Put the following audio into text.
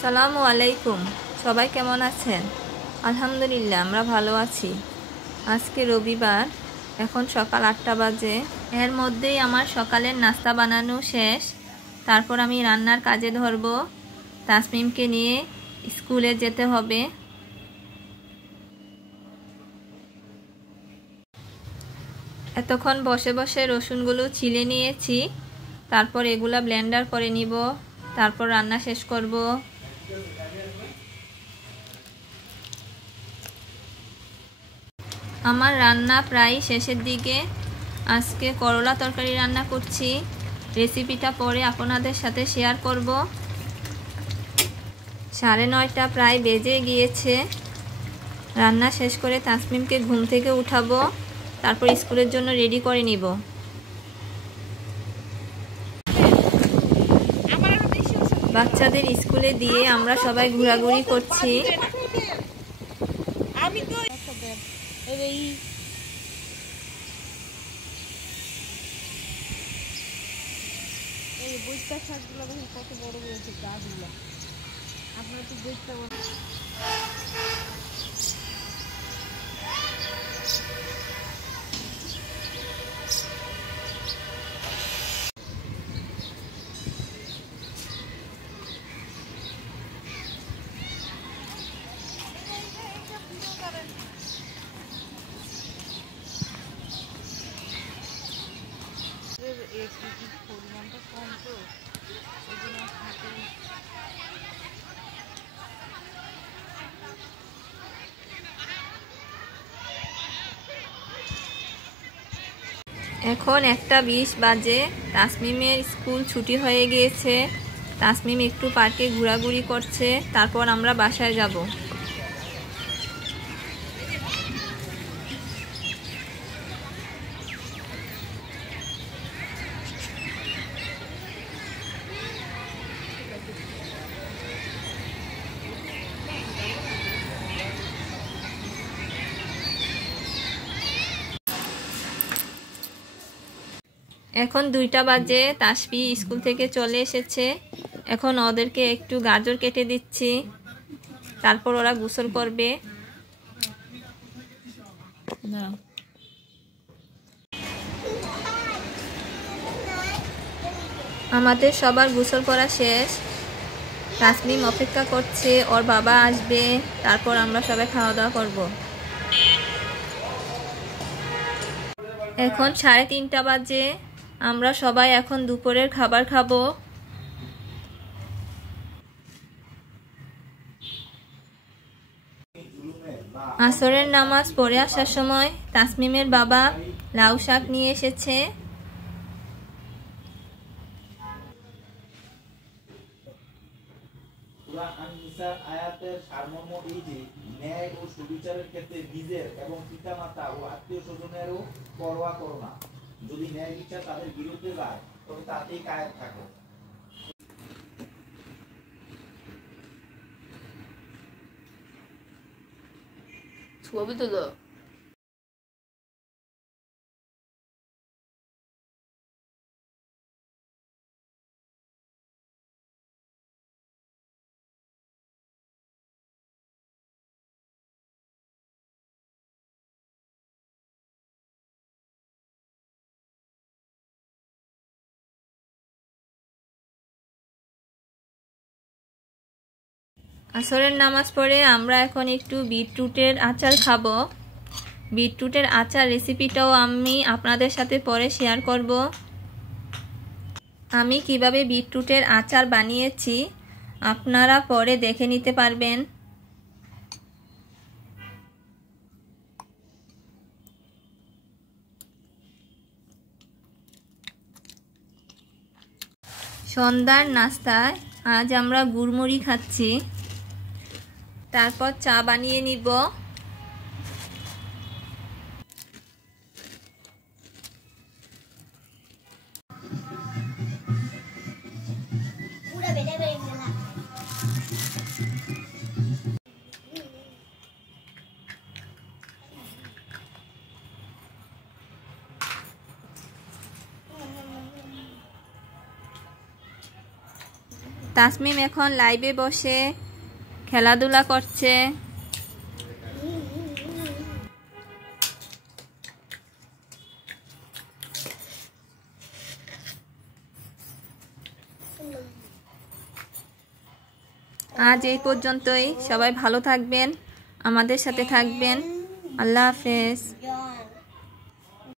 আসসালামু আলাইকুম। সবাই কেমন আছেন? আলহামদুলিল্লাহ, আমরা ভালো আছি। আজকে রবিবার, এখন সকাল 8টা বাজে। এর মধ্যেই আমার সকালের নাস্তা বানানো শেষ। তারপর আমি রান্নার কাজে ধরব। তাসমিমকে নিয়ে স্কুলে যেতে হবে। এতক্ষণ বসে বসে রসুনগুলো ছিলে নিয়েছি। তারপর এগুলা ব্লেন্ডার করে নিব। তারপর রান্না শেষ করব। আমার রান্না প্রায় শেষের দিকে। আজকে করলা তরকারি রান্না করছি। রেসিপিটা পরে আপনাদের সাথে শেয়ার করব। 9:30 প্রায় বেজে গিয়েছে। রান্না শেষ করে তাসমিমকে ঘুম থেকে উঠাবো। তারপর স্কুলের জন্য রেডি করে নিব। বাচ্চাদের স্কুলে দিয়ে আমরা সবাই ঘোরাঘুরি করছি। বৈশাখ শাকগুলো দেখেন কত বড় হয়েছে গাছগুলো। আপনারা তো দেখতে পাচ্ছেন। পরিমাণটা কম তো সেজন্য থাকে। এখন 1:20 বাজে। তাসমিমের স্কুল ছুটি হয়ে গিয়েছে। তাসমিম একটু পার্কে ঘোরাঘুরি করছে। তারপর আমরা বাসায় যাব। এখন 2টা বাজে। তাসফি স্কুল থেকে চলে এসেছে। এখন ওদেরকে একটু গাজর কেটে দিচ্ছি। তারপর ওরা গোসল করবে। আমাদের সবার গোসল করা শেষ। তাসমিম অপেক্ষা করছে ওর বাবা আসবে। তারপর আমরা সবাই খাওয়া দাওয়া করব। এখন 3:30 বাজে। আমরা সবাই এখন দুপুরের খাবার খাবো। আসরের নামাজ পড়ে আসার সময় তাসমিমের বাবা লাউ শাক নিয়ে এসেছে। আয়াতের সারমর্ম এই যে ন্যায় ও সুবিচারের ক্ষেত্রে নিজের এবং পিতামাতা ও আত্মীয় স্বজনেরও পরোয়া করো না। যদি ন্যায় বিচার তাদের বিরুদ্ধে যায় তবে তাতেই কায়েম থাকো। ছবি তুলো। আসরের নামাজ পড়ে আমরা এখন একটু বিটরুটের আচার খাবো। বিটরুটের আচার রেসিপিটাও আমি আপনাদের সাথে পরে শেয়ার করব। আমি কিভাবে বিটরুটের আচার বানিয়েছি আপনারা পরে দেখে নিতে পারবেন। সন্ধ্যার নাস্তায় আজ আমরা গুড়মুড়ি খাচ্ছি। তারপর চা বানিয়ে নিব। তাসমিম এখন লাইভে বসে খেলাধুলা করছে। আজ এই পর্যন্তই। সবাই ভালো থাকবেন, আমাদের সাথে থাকবেন। আল্লাহ হাফেজ।